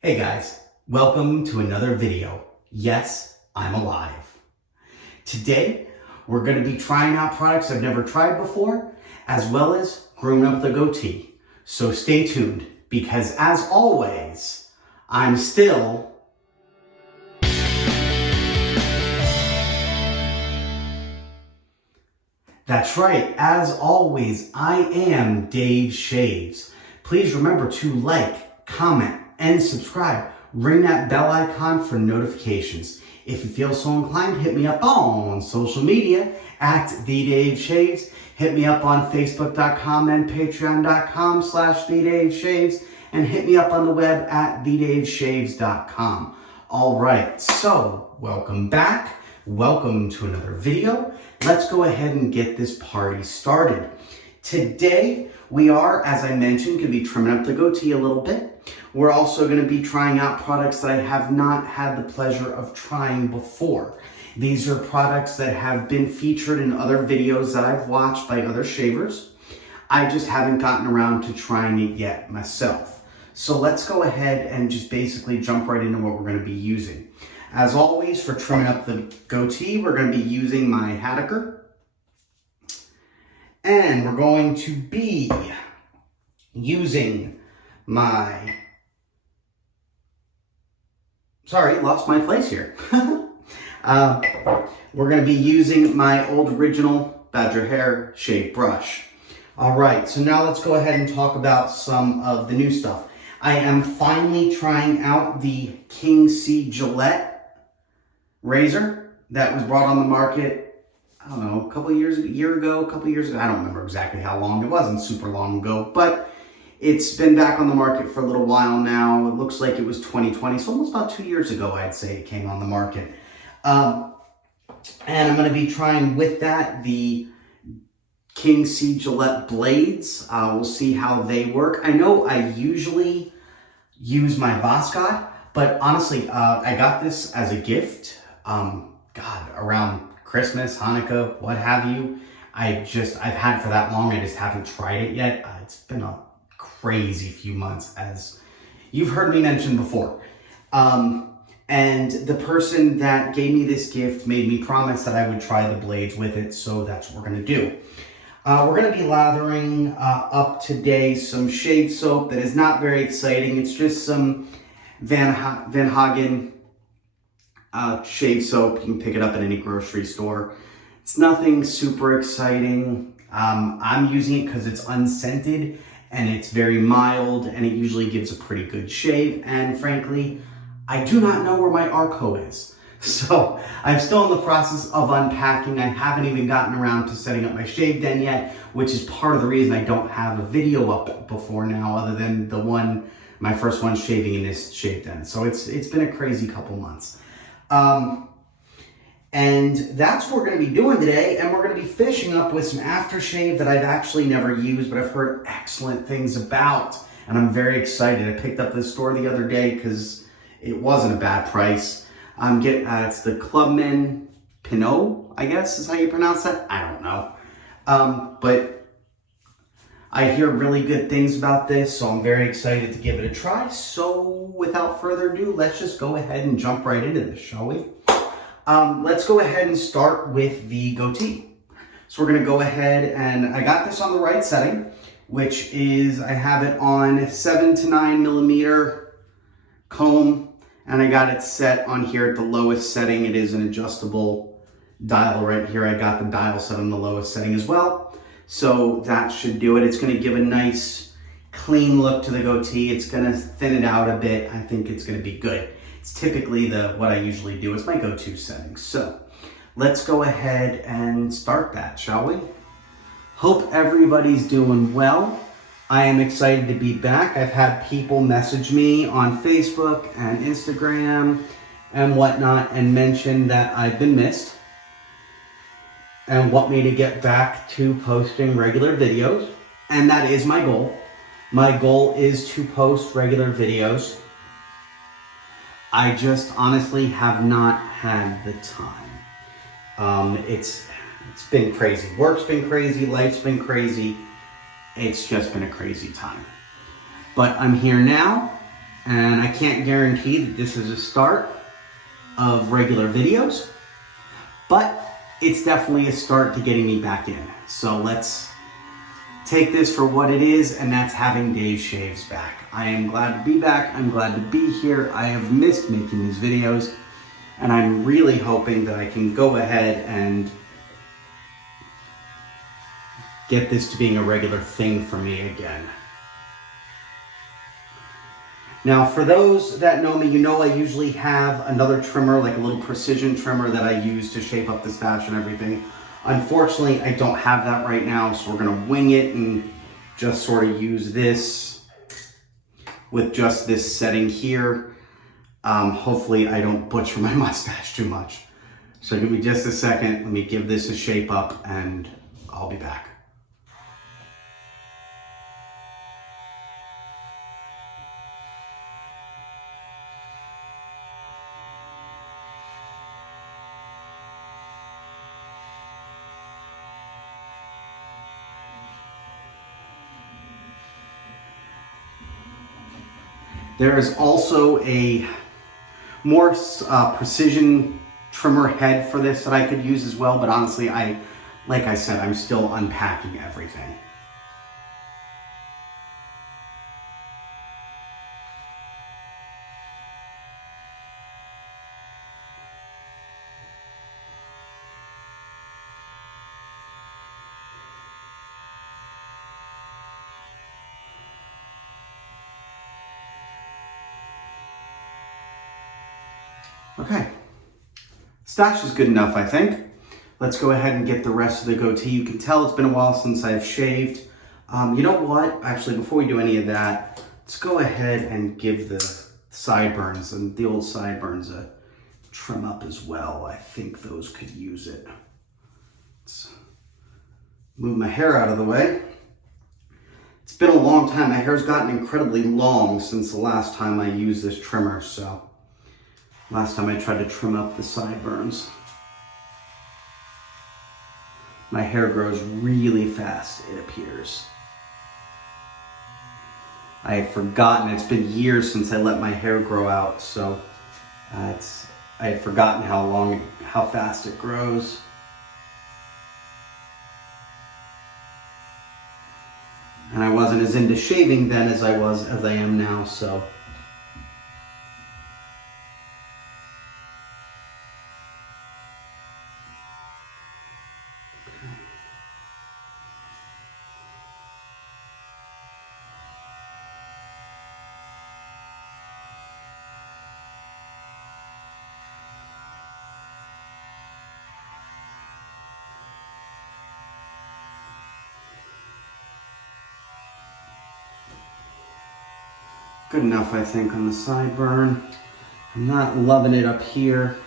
Hey guys, welcome to another video. Yes, I'm alive. Today, we're going to be trying out products I've never tried before, as well as grooming up the goatee. So stay tuned, because as always, I'm still... That's right, as always, I am Dave Shaves. Please remember to like, comment, and subscribe. Ring that bell icon for notifications. If you feel so inclined, hit me up on social media at TheDaveShaves. Hit me up on Facebook.com and Patreon.com/TheDaveShaves. And hit me up on the web at TheDaveShaves.com. All right, so welcome back. Welcome to another video. Let's go ahead and get this party started. Today, we are, as I mentioned, going to be trimming up the goatee a little bit. We're also going to be trying out products that I have not had the pleasure of trying before. These are products that have been featured in other videos that I've watched by other shavers. I just haven't gotten around to trying it yet myself. So let's go ahead and just basically jump right into what we're going to be using. As always, for trimming up the goatee, we're going to be using my Hagen. And we're going to be using my... Sorry, lost my place here. We're going to be using my old original Badger hair shave brush. All right, so now let's go ahead and talk about some of the new stuff. I am finally trying out the King C Gillette razor that was brought on the market, I don't know, a year ago. I don't remember exactly how long. It wasn't super long ago, but it's been back on the market for a little while now. It looks like it was 2020, so almost about 2 years ago, I'd say it came on the market. And I'm going to be trying with that the King C Gillette blades. We'll see how they work. I know I usually use my Voscott, but honestly, I got this as a gift. Around Christmas, Hanukkah, what have you. I've had it for that long. I just haven't tried it yet. It's been a crazy few months, as you've heard me mention before. And the person that gave me this gift made me promise that I would try the blades with it, so that's what we're going to do. We're going to be lathering up today some shave soap that is not very exciting. It's just some Van Hagen shave soap. You can pick it up at any grocery store. It's nothing super exciting. I'm using it because it's unscented and it's very mild, and it usually gives a pretty good shave. And frankly, I do not know where my Arco is. So I'm still in the process of unpacking. I haven't even gotten around to setting up my shave den yet, which is part of the reason I don't have a video up before now, other than my first one shaving in this shave den. So it's been a crazy couple months. And that's what we're going to be doing today. And we're going to be finishing up with some aftershave that I've actually never used, but I've heard excellent things about. And I'm very excited. I picked up this store the other day because it wasn't a bad price. It's the Clubman Pinaud, I guess is how you pronounce that. I don't know. But I hear really good things about this, so I'm very excited to give it a try. So without further ado, let's just go ahead and jump right into this, shall we? Let's go ahead and start with the goatee. So we're going to go ahead, and I got this on the right setting, which is, I have it on 7 to 9 millimeter comb, and I got it set on here at the lowest setting. It is an adjustable dial right here. I got the dial set on the lowest setting as well. So that should do it. It's going to give a nice clean look to the goatee. It's going to thin it out a bit. I think it's going to be good. It's typically what I usually do. It's my go-to setting. So let's go ahead and start that, shall we? Hope everybody's doing well. I am excited to be back. I've had people message me on Facebook and Instagram and whatnot and mention that I've been missed and want me to get back to posting regular videos. And that is my goal. My goal is to post regular videos. I just honestly have not had the time. It's been crazy. Work's been crazy, life's been crazy. It's just been a crazy time. But I'm here now, And I can't guarantee that this is a start of regular videos, but it's definitely a start to getting me back in. So let's take this for what it is, and that's having Dave Shaves back. I am glad to be back. I'm glad to be here. I have missed making these videos, and I'm really hoping that I can go ahead and get this to being a regular thing for me again. Now, for those that know me, you know I usually have another trimmer, like a little precision trimmer that I use to shape up the stash and everything. Unfortunately, I don't have that right now, so we're gonna wing it and just sort of use this with just this setting here. Hopefully I don't butcher my mustache too much. So give me just a second, let me give this a shape up and I'll be back. There is also a more precision trimmer head for this that I could use as well, but honestly, like I said, I'm still unpacking everything. Okay, stash is good enough, I think. Let's go ahead and get the rest of the goatee. You can tell it's been a while since I've shaved. You know what? Actually, before we do any of that, let's go ahead and give the sideburns and the old sideburns a trim up as well. I think those could use it. Let's move my hair out of the way. It's been a long time. My hair's gotten incredibly long since the last time I used this trimmer, so last time I tried to trim up the sideburns. My hair grows really fast, it appears. I had forgotten, it's been years since I let my hair grow out, so I had forgotten how fast it grows. And I wasn't as into shaving then as I am now, so. Good enough, I think, on the sideburn. I'm not loving it up here.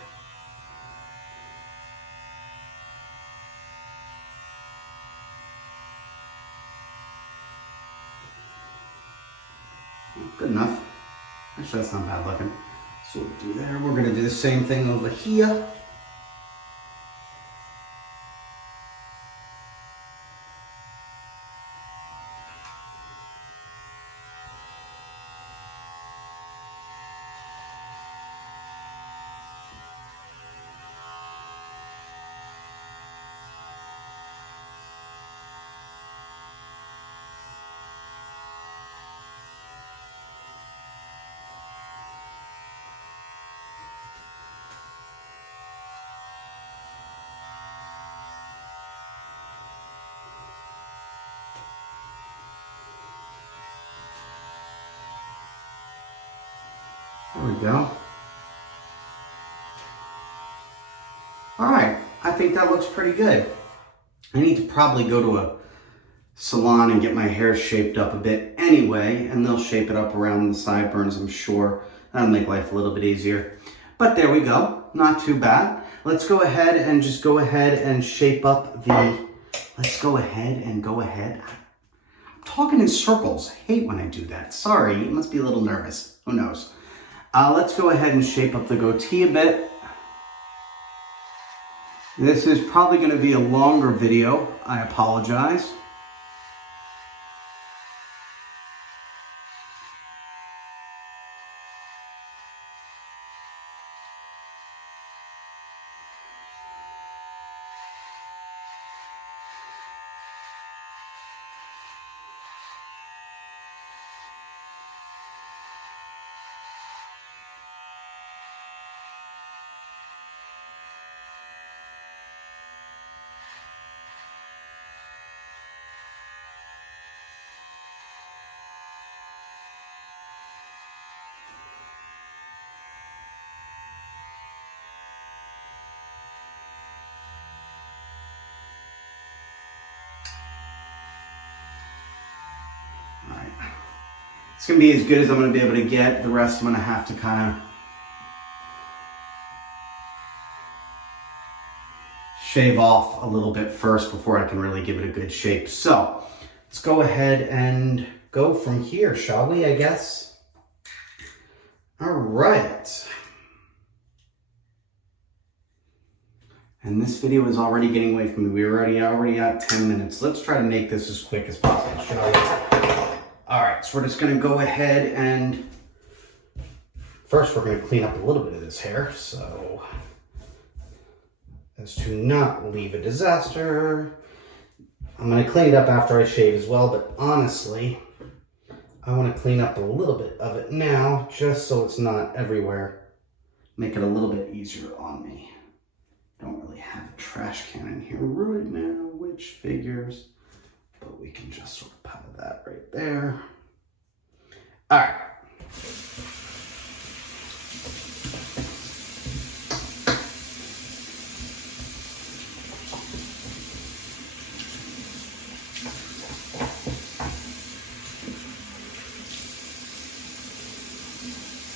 Good enough. Actually, that's not bad looking. So we'll do there. We're gonna do the same thing over here. There we go. All right, I think that looks pretty good. I need to probably go to a salon and get my hair shaped up a bit anyway, and they'll shape it up around the sideburns, I'm sure. That'll make life a little bit easier. But there we go, not too bad. Let's go ahead and just go ahead and shape up the, I'm talking in circles. I hate when I do that. Sorry, you must be a little nervous. Who knows? Let's go ahead and shape up the goatee a bit. This is probably going to be a longer video. I apologize. It's going to be as good as I'm going to be able to get. The rest I'm going to have to kind of shave off a little bit first before I can really give it a good shape. So let's go ahead and go from here, shall we, I guess? All right. And this video is already getting away from me. We're already at 10 minutes. Let's try to make this as quick as possible, shall we? All right, so we're just going to go ahead and first we're going to clean up a little bit of this hair, so as to not leave a disaster. I'm going to clean it up after I shave as well, but honestly, I want to clean up a little bit of it now, just so it's not everywhere. Make it a little bit easier on me. Don't really have a trash can in here right now, which figures, but we can just sort of powder that right there. All right.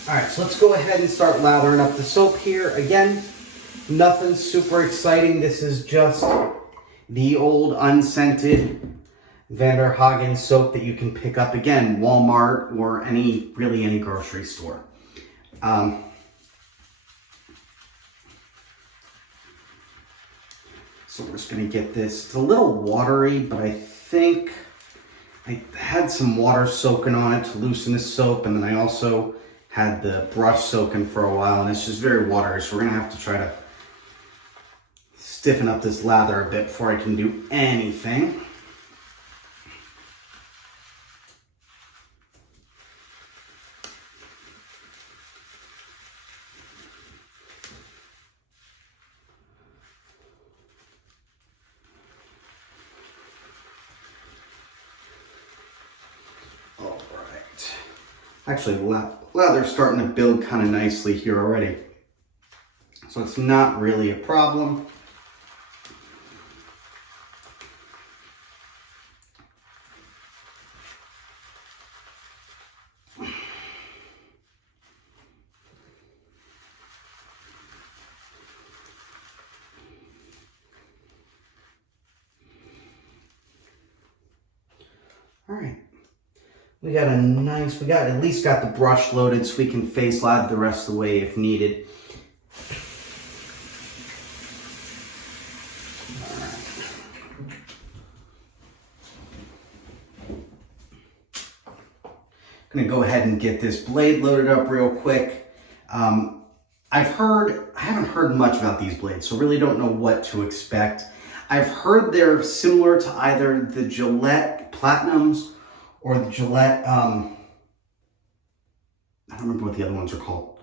All right, so let's go ahead and start lathering up the soap here. Again, nothing super exciting. This is just the old unscented Hagen soap that you can pick up, again, Walmart or really any grocery store. So we're just gonna get this. It's a little watery, but I think I had some water soaking on it to loosen the soap, and then I also had the brush soaking for a while, and it's just very watery, so we're gonna have to try to stiffen up this lather a bit before I can do anything. All right. Actually, lather's starting to build kind of nicely here already, so it's not really a problem. All right. We at least got the brush loaded so we can face lather the rest of the way if needed. All right. Gonna go ahead and get this blade loaded up real quick. I haven't heard much about these blades, so really don't know what to expect. I've heard they're similar to either the Gillette Platinums or the Gillette, I don't remember what the other ones are called.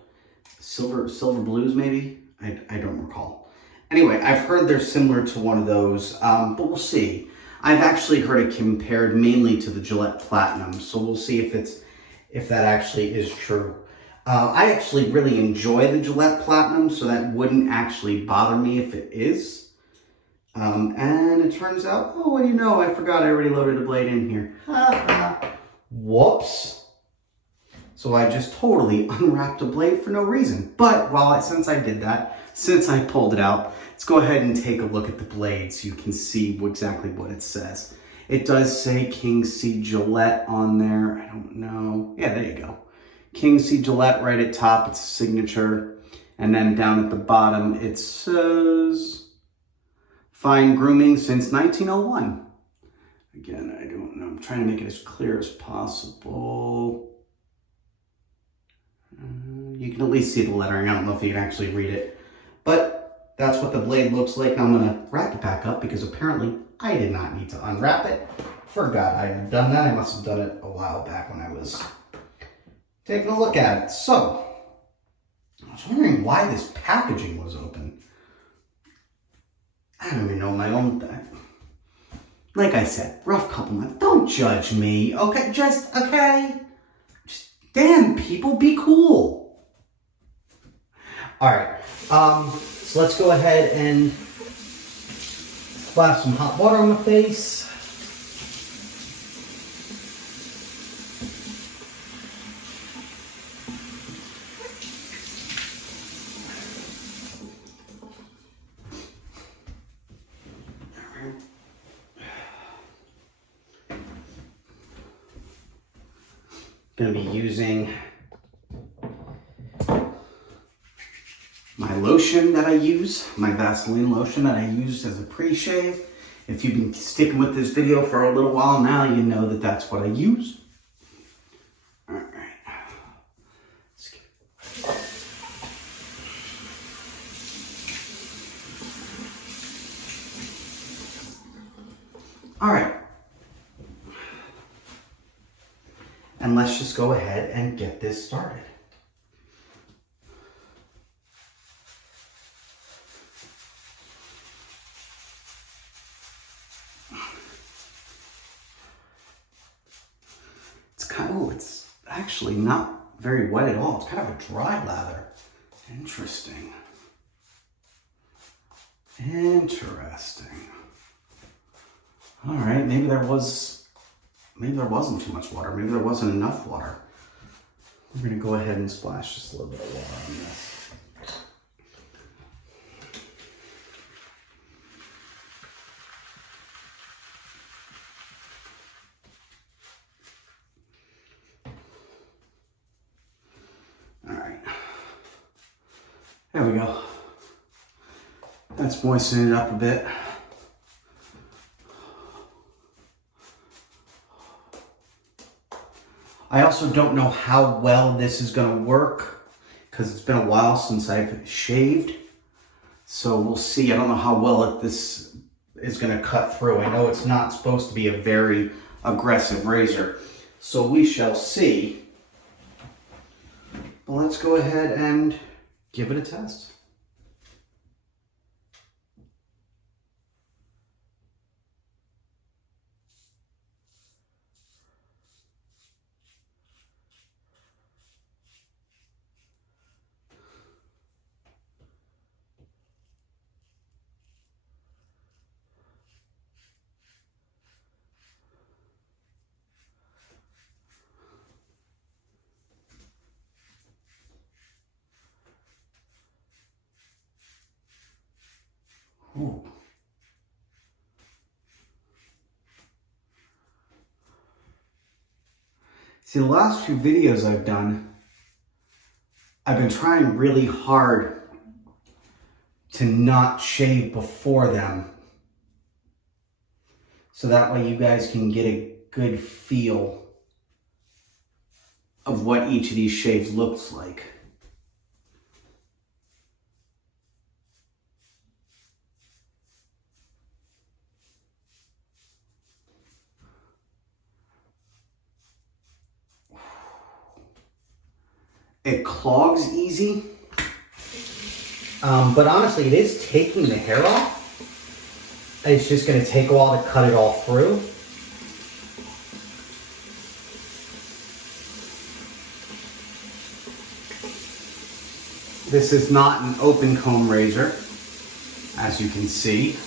Silver Blues, maybe? I don't recall. Anyway, I've heard they're similar to one of those, but we'll see. I've actually heard it compared mainly to the Gillette Platinum, so we'll see if that actually is true. I actually really enjoy the Gillette Platinum, so that wouldn't actually bother me if it is. And it turns out, oh, what do you know? I forgot I already loaded a blade in here. Whoops. So I just totally unwrapped a blade for no reason. But since I pulled it out, let's go ahead and take a look at the blade so you can see exactly what it says. It does say King C Gillette on there. I don't know. Yeah, there you go. King C Gillette right at top. It's a signature. And then down at the bottom, it says fine grooming since 1901. Again, I don't know. I'm trying to make it as clear as possible. You can at least see the lettering. I don't know if you can actually read it. But that's what the blade looks like. Now I'm going to wrap it back up because apparently I did not need to unwrap it. Forgot I had done that. I must have done it a while back when I was taking a look at it. So, I was wondering why this packaging was open. I don't even know my own thing. Like I said, rough couple months. Don't judge me, okay? Just damn, people, be cool. All right, so let's go ahead and splash some hot water on the face. going to be using my lotion that I use, my Vaseline lotion that I use as a pre-shave. If you've been sticking with this video for a little while now, you know that that's what I use. All right. All right. And let's just go ahead and get this started. It's actually not very wet at all. It's kind of a dry lather. Interesting. Interesting. All right, maybe there wasn't too much water. Maybe there wasn't enough water. We're gonna go ahead and splash just a little bit of water on this. There we go. That's moistening it up a bit. I also don't know how well this is going to work because it's been a while since I've shaved. So we'll see. I don't know how well this is going to cut through. I know it's not supposed to be a very aggressive razor. So we shall see. But let's go ahead and give it a test. Ooh. See, the last few videos I've done, I've been trying really hard to not shave before them. So that way you guys can get a good feel of what each of these shaves looks like. It clogs easy, but honestly, it is taking the hair off. It's just going to take a while to cut it all through. This is not an open comb razor, as you can see.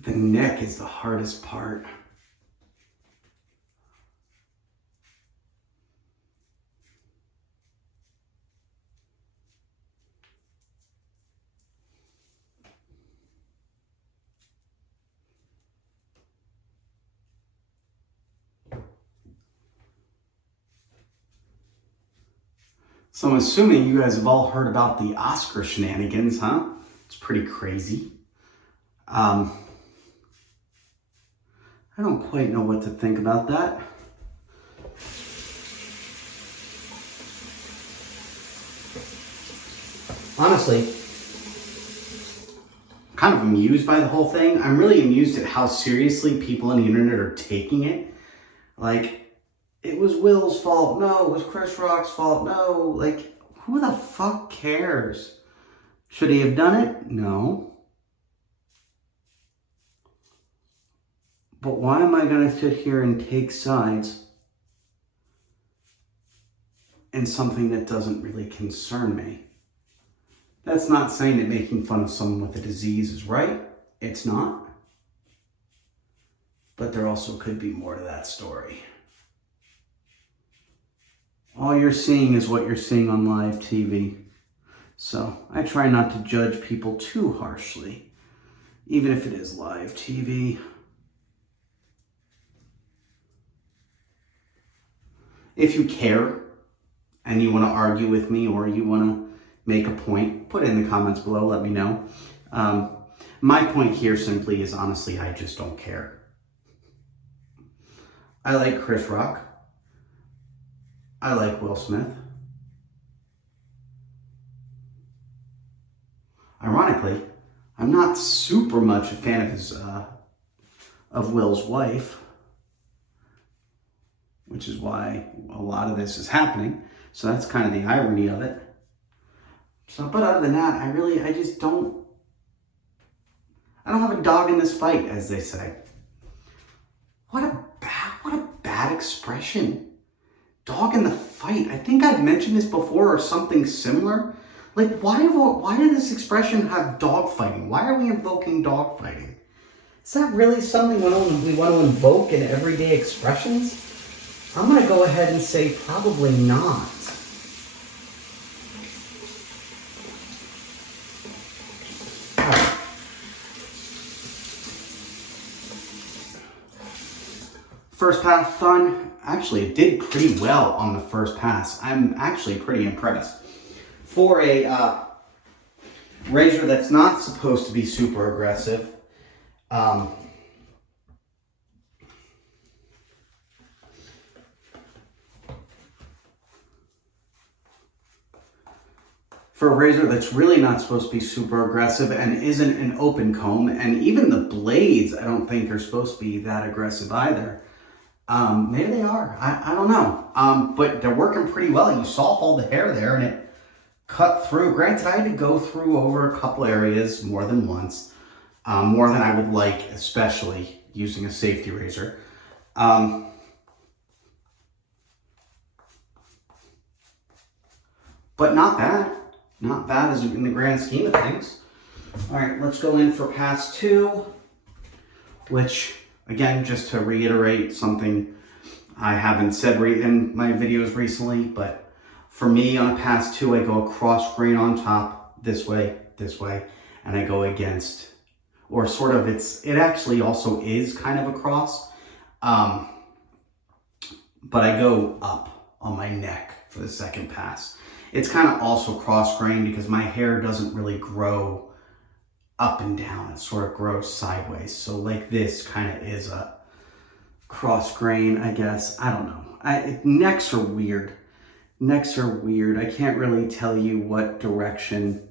The neck is the hardest part. So I'm assuming you guys have all heard about the Oscar shenanigans, huh? It's pretty crazy. I don't quite know what to think about that. Honestly, kind of amused by the whole thing. I'm really amused at how seriously people on the internet are taking it. Like, it was Will's fault. No, it was Chris Rock's fault. No, like, who the fuck cares? Should he have done it? No. But why am I going to sit here and take sides in something that doesn't really concern me? That's not saying that making fun of someone with a disease is right. It's not. But there also could be more to that story. All you're seeing is what you're seeing on live TV. So I try not to judge people too harshly, even if it is live TV. If you care and you want to argue with me or you want to make a point, put it in the comments below, let me know. My point here simply is, honestly, I just don't care. I like Chris Rock. I like Will Smith. Ironically, I'm not super much a fan of Will's wife, which is why a lot of this is happening. So that's kind of the irony of it. So, but other than that, I don't have a dog in this fight, as they say. What a bad expression. Dog in the fight. I think I've mentioned this before or something similar. Like, why did this expression have dog fighting? Why are we invoking dog fighting? Is that really something we want to invoke in everyday expressions? I'm going to go ahead and say probably not. First pass done. Actually, it did pretty well on the first pass. I'm actually pretty impressed. For a razor that's not supposed to be super aggressive, for a razor that's really not supposed to be super aggressive and isn't an open comb, and even the blades I don't think are supposed to be that aggressive either. Maybe they are. I don't know. But they're working pretty well. You saw all the hair there and it cut through. Granted, I had to go through over a couple areas more than once. More than I would like, especially using a safety razor. But not bad. Not bad as in the grand scheme of things. All right, let's go in for pass 2, which, again, just to reiterate something I haven't said in my videos recently, but for me on a pass 2, I go across grain on top, this way, and I go against, or sort of it actually also is kind of a cross, but I go up on my neck for the second pass. It's kind of also cross grain because my hair doesn't really grow up and down. It sort of grows sideways. So like this kind of is a cross grain, I guess. I don't know. Necks are weird. Necks are weird. I can't really tell you what direction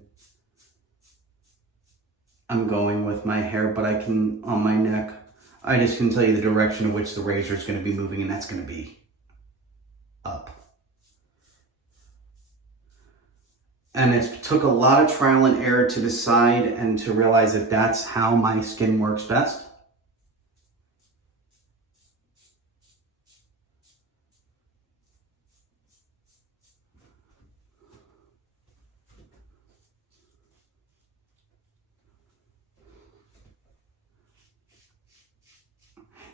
I'm going with my hair, but I can, on my neck, I just can tell you the direction in which the razor is going to be moving, and that's going to be up. And it took a lot of trial and error to decide and to realize that that's how my skin works best.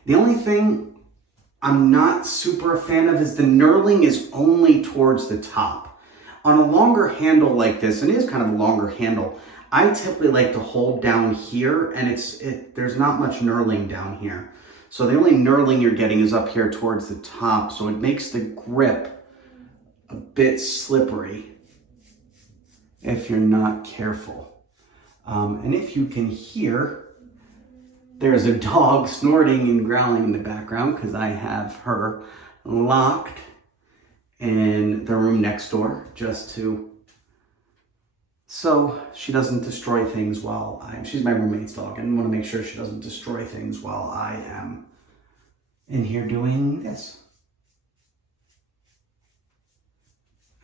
The only thing I'm not super a fan of is the knurling is only towards the top. On a longer handle like this, and it is kind of a longer handle, I typically like to hold down here, and there's not much knurling down here. So the only knurling you're getting is up here towards the top, so it makes the grip a bit slippery if you're not careful. And if you can hear, there's a dog snorting and growling in the background because I have her locked in the room next door so she doesn't destroy things while she's my roommate's dog, and I want to make sure she doesn't destroy things while I am in here doing this.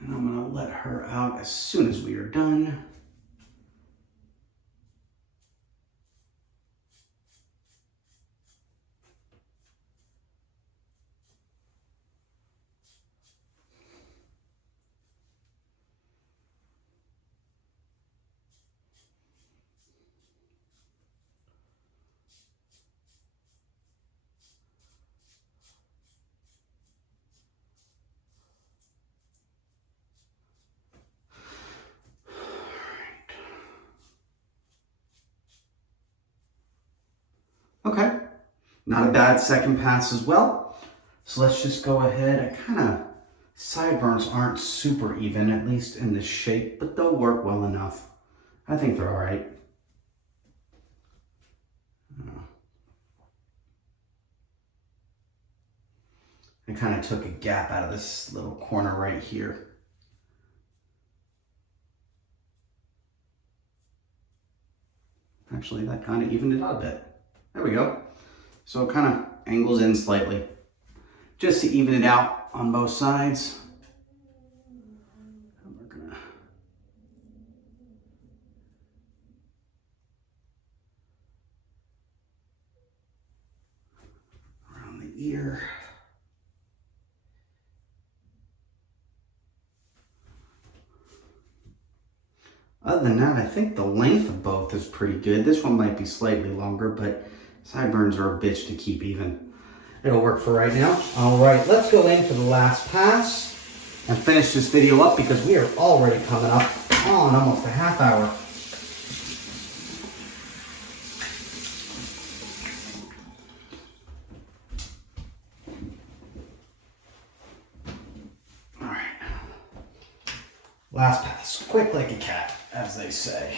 And I'm going to let her out as soon as we are done. Not a bad second pass as well. So let's just go ahead. Sideburns aren't super even, at least in the shape, but they'll work well enough. I think they're all right. I kind of took a gap out of this little corner right here. Actually, that kind of evened it out a bit. There we go. So it kind of angles in slightly, just to even it out on both sides. And we're gonna around the ear. Other than that, I think the length of both is pretty good. This one might be slightly longer, but sideburns are a bitch to keep even. It'll work for right now. All right, let's go in for the last pass and finish this video up because we are already coming up on almost a half hour. All right, last pass, quick like a cat, as they say.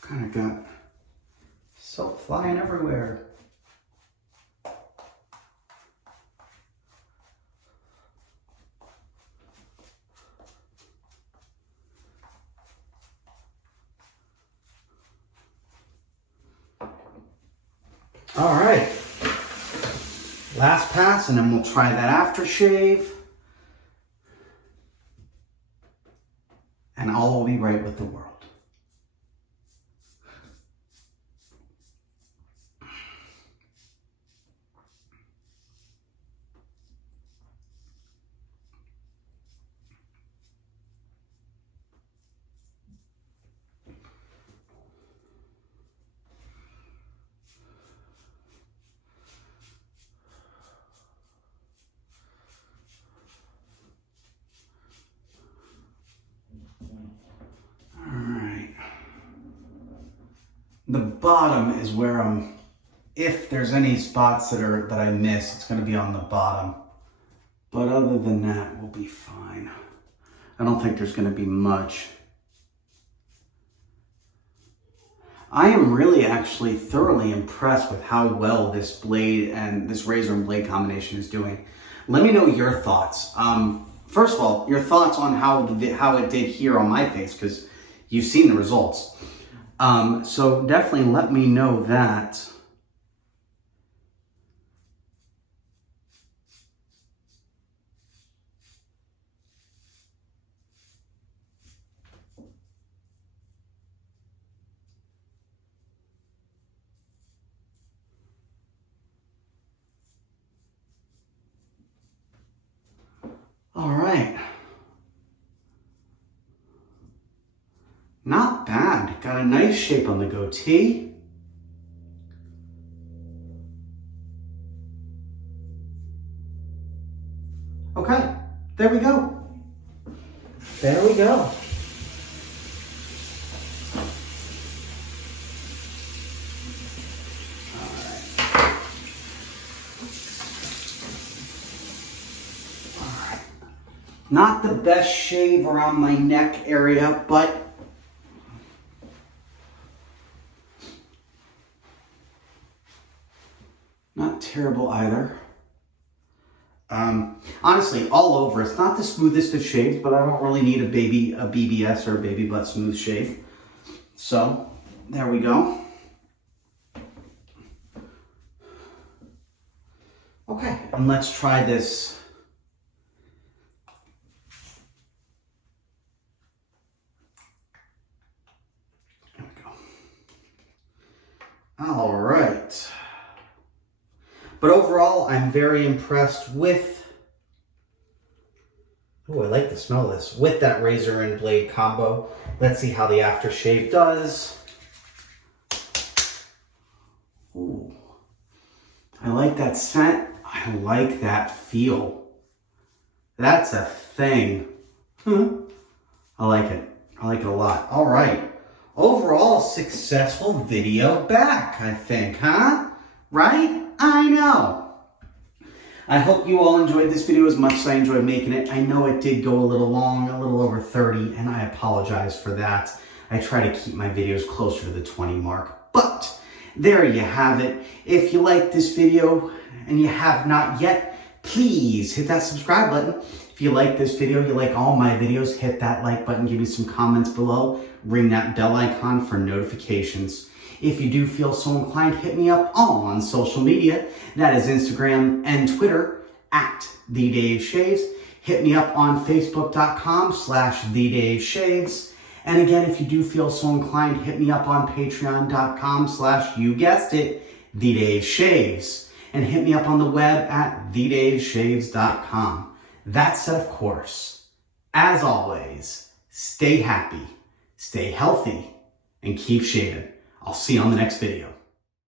Kind of got soap flying everywhere. All right, last pass, and then we'll try that aftershave, and all will be right with the world. The bottom is where if there's any spots that I miss, it's going to be on the bottom. But other than that, we'll be fine. I don't think there's going to be much. I am really actually thoroughly impressed with how well this blade and this razor and blade combination is doing. Let me know your thoughts. First of all, your thoughts on how it did here on my face, because you've seen the results. So definitely let me know that. All right. Not bad. Got a nice shape on the goatee. Okay, there we go. There we go. All right. All right. Not the best shave around my neck area, but not terrible either. Honestly, all over. It's not the smoothest of shaves, but I don't really need a BBS or a baby butt smooth shave. So, there we go. Okay, and let's try this. There we go. All right. But overall, I'm very impressed with, ooh, I like the smell of this, with that razor and blade combo. Let's see how the aftershave does. I like that scent. I like that feel. That's a thing. I like it. I like it a lot. All right. Overall, successful video back, I think, huh? Right? I know. I hope you all enjoyed this video as much as I enjoyed making it. I know it did go a little long, a little over 30, and I apologize for that. I try to keep my videos closer to the 20 mark, but there you have it. If you like this video and you have not yet, please hit that subscribe button. If you like this video, you like all my videos, hit that like button, give me some comments below, ring that bell icon for notifications. If you do feel so inclined, hit me up on social media. That is Instagram and Twitter at TheDaveShaves. Hit me up on Facebook.com/TheDaveShaves. And again, if you do feel so inclined, hit me up on Patreon.com/you guessed it, TheDaveShaves. And hit me up on the web at TheDaveShaves.com. That said, of course, as always, stay happy, stay healthy, and keep shaving. I'll see you on the next video.